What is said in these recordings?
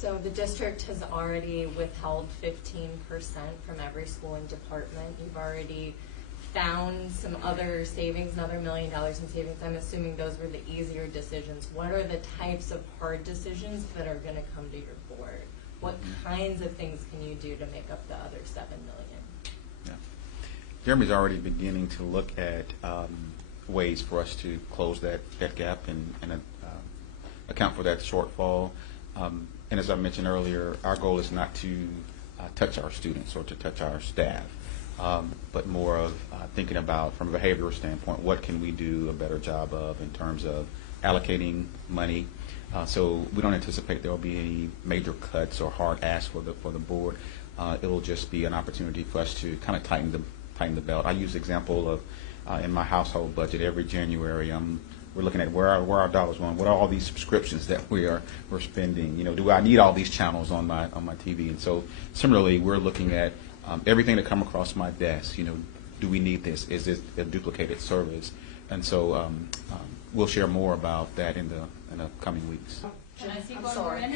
So the district has already withheld 15% from every school and department. You've already found some other savings, another $1 million in savings. I'm assuming those were the easier decisions. What are the types of hard decisions that are going to come to your board? What kinds of things can you do to make up the other $7 million? Yeah. Jeremy's already beginning to look at ways for us to close that gap and account for that shortfall. And as I mentioned earlier, our goal is not to touch our students or to touch our staff, but more of thinking about, from a behavioral standpoint, what can we do a better job of in terms of allocating money. So we don't anticipate there will be any major cuts or hard asks for the board. It will just be an opportunity for us to kind of tighten the belt. I use the example of in my household budget every January. We're looking at where our dollars going. What are all these subscriptions that we're spending? You know, do I need all these channels on my TV? And so similarly, we're looking at everything that come across my desk. You know, do we need this? Is this a duplicated service? And so we'll share more about that in the coming weeks. Can I see one more in?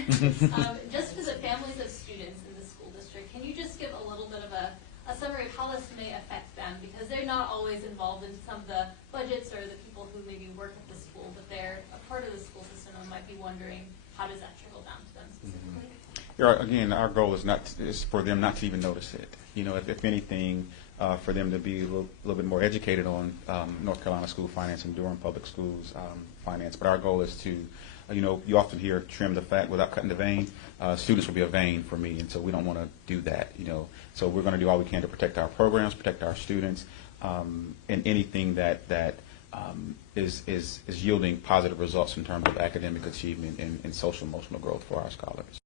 Just for the families of students in the school district, can you just give a little bit of a summary of how this may affect them? Because they're not always involved in some of the budgets or the people who maybe work at the school, but they're a part of the school system and might be wondering, how does that trickle down to them specifically? Yeah, again, our goal is for them not to even notice it. You know, if anything, for them to be a little bit more educated on North Carolina school finance and Durham Public Schools finance. But our goal is to, you know, you often hear trim the fat without cutting the vein. Students will be a vein for me, and so we don't want to do that. You know, so we're going to do all we can to protect our programs, protect our students, and anything that is yielding positive results in terms of academic achievement and social emotional growth for our scholars.